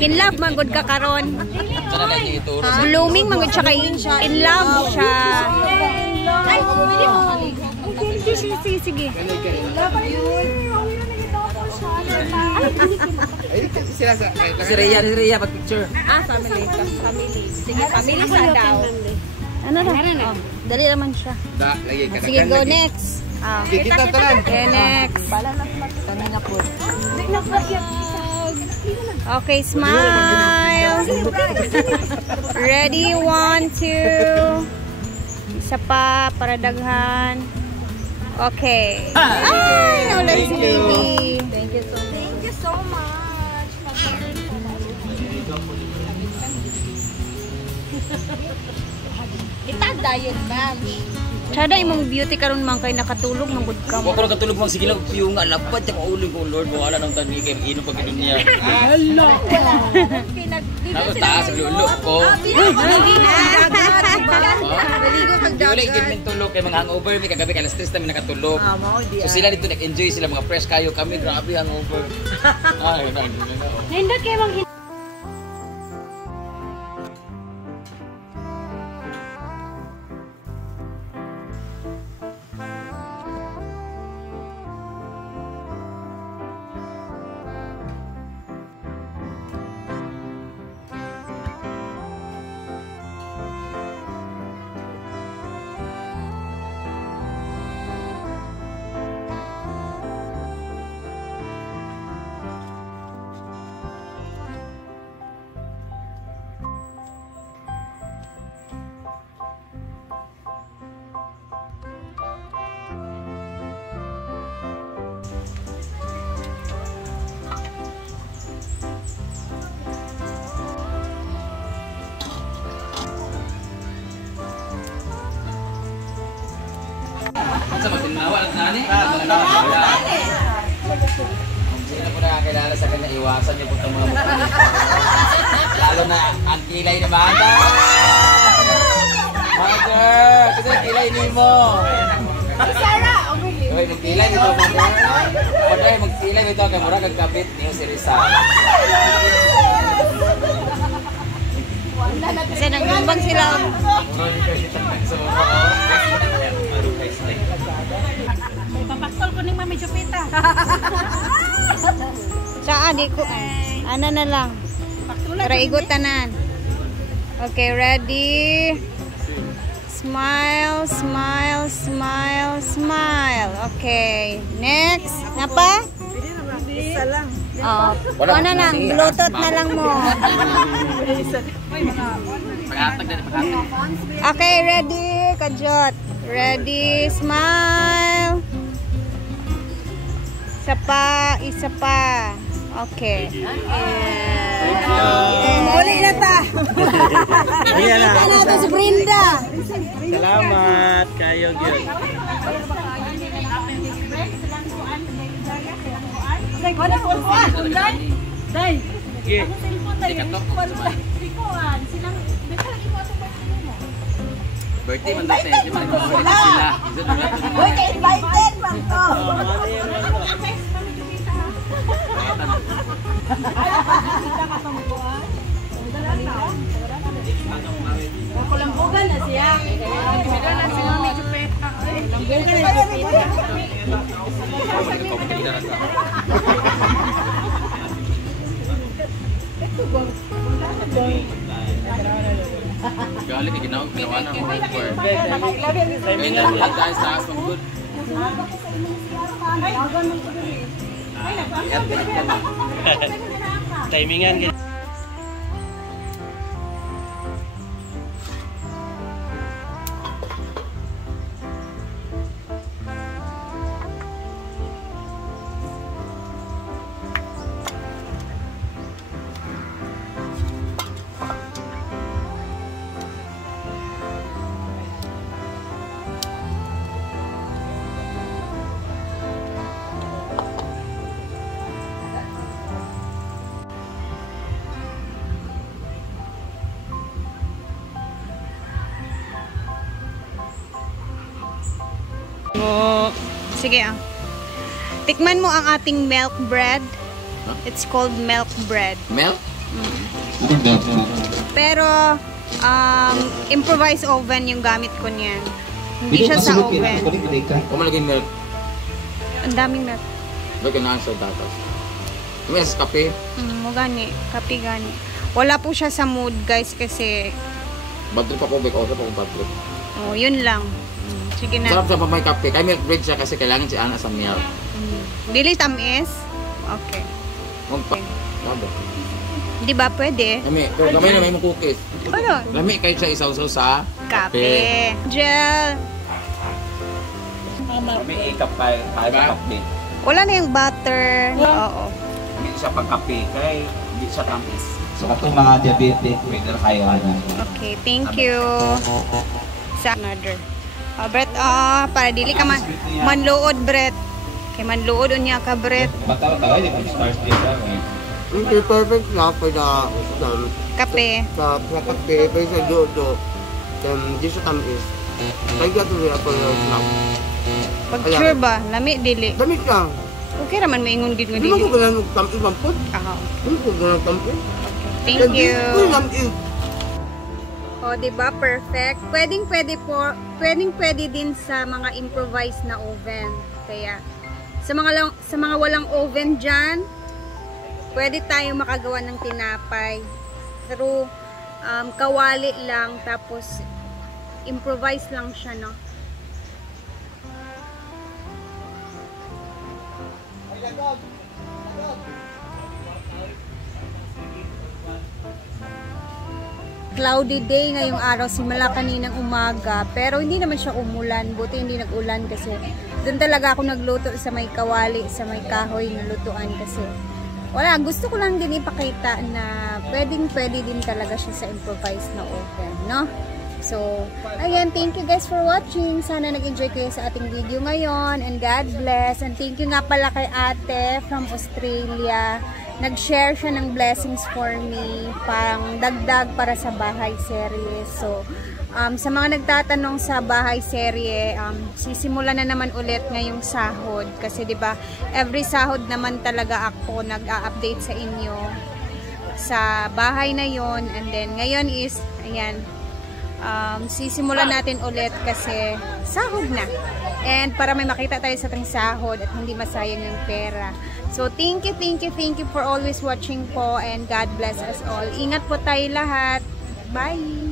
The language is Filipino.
In love magod ka karon. Blooming magod siya kay in love siya. Ay, sige. Si Rhea, pag-picture. Family. Sige, family sa daw. Ano na? Dali naman siya. Sige, go next. Kita tanan. Okay, next. Okay, smile. Ready, 1, 2. Isa pa, para daghan. Okay. Ay, wala si baby. Thank you so much. Itada yun, ma'am. Sada imong beauty karon man kay nakatulog mangud ka. Wa ko katulog mang sige lang yung nga lapad ta kauling ko Lord mo ala nang tani kay inom pag dunya. Hello. Ako taas lulo ko. Naligo pag Wala gid min tulog kay mga hangover mi kagabi kay alas 3 ta mi nakatulog. So sila dito nag-enjoy sila mga fresh kayo kami grabe hangover. Ay, Nindot kay mang sa magtinawa at nani? Sino po nakakilala sa kanya, iwasan niyo po itong mga mukha. Lalo na ang kilay ni Mother! Mother! Kasi ang kilay ni mo! Sarah! Uy, magkilay nito, Mother! Mother, magkilay nito kay mura kagkabit niyo si Rizal. kasi nagbumbang sila. Papastol ko ni Mami Chupita. Sa di ko. Ano na lang. Para igutanan. Okay, ready? Smile, smile, smile, smile. Okay. Next. Napa? Isa lang. Oh, ano lang, Bluetooth na lang mo. Okay, ready? Kajot. Ready? Smile. Isa pa, isa pa. Okay. Uli na ta. Ayan na. Uli na ta si Brenda. Salamat kayo gyud. Wala ko kuan. Day. Okay. Ang cellphone day. Kuan. Silang Birthday man dati, di man nagmamahal sila. Boy, ka-invited man to. Ay, Galing kay ginawa na mo for. May lang guys taas ng good. Timingan. Sige ah. Tikman mo ang ating milk bread. It's called milk bread. Milk? Pero improvised oven yung gamit ko niyan. Hindi siya sa oven. O malagay milk. Ang daming milk. Bakit na-answer datos? May sa kape? Mo gani, kape gani. Wala po siya sa mood guys kasi Bad trip ako, bake ako bad trip. oh, yun lang. Sige na. Sarap sa pamay kape. Kaya milk bread siya kasi kailangan si Ana sa milk. Dili tamis? Okay. Magpa. Sabi. Di ba pwede? Lami, kung kamay na may mong cookies. Ano? Lami kayo siya isaw-saw sa Kape. Gel. May ikap pa kape. Wala na yung butter. Oo. Hindi siya pagkape kay hindi siya tamis. So katong mga diabetic, pwede na kayo ano. Okay, thank you. Sa another. Brett, para dili ka manluod, Brett. Kay manluod unya ka, Brett. Bata-bata, hindi ko stars dito. Hindi perfect na para Kape. sa kape, pero sa dodo, di siya tamis. Kaya gato niya ako yung snap. Pag sure ba, lami dili. Damit lang. Okay raman maingon gid nga Hindi mo dili. ko ganun tamis mampod. Hindi ko ganun tamis. Thank you. Tamis. O, di ba? Perfect. Pwedeng-pwede din sa mga improvised na oven. Kaya sa mga walang oven diyan, pwede tayong makagawa ng tinapay through kawali lang, tapos improvise lang siya, no? Cloudy day ngayong araw, simula kaninang umaga, pero hindi naman siya umulan. Buti hindi nag-ulan kasi doon talaga ako nagluto sa may kawali, sa may kahoy na lutuan kasi wala, gusto ko lang din ipakita na pwedeng-pwede din talaga siya sa improvised na oven, no? So, again, thank you guys for watching. Sana nag-enjoy kayo sa ating video ngayon, and God bless. And thank you nga pala kay ate from Australia. Nag-share siya ng blessings for me, parang dagdag para sa bahay serye. So, sa mga nagtatanong sa bahay serye, sisimula na naman ulit ngayong sahod. Kasi 'di ba, every sahod naman talaga ako nag-a-update sa inyo sa bahay na yon. And then ngayon is, ayan, sisimulan natin ulit kasi sahod na. And para may makita tayo sa ating sahod at hindi masayang yung pera. So, thank you for always watching po, and God bless us all. Ingat po tayo lahat. Bye!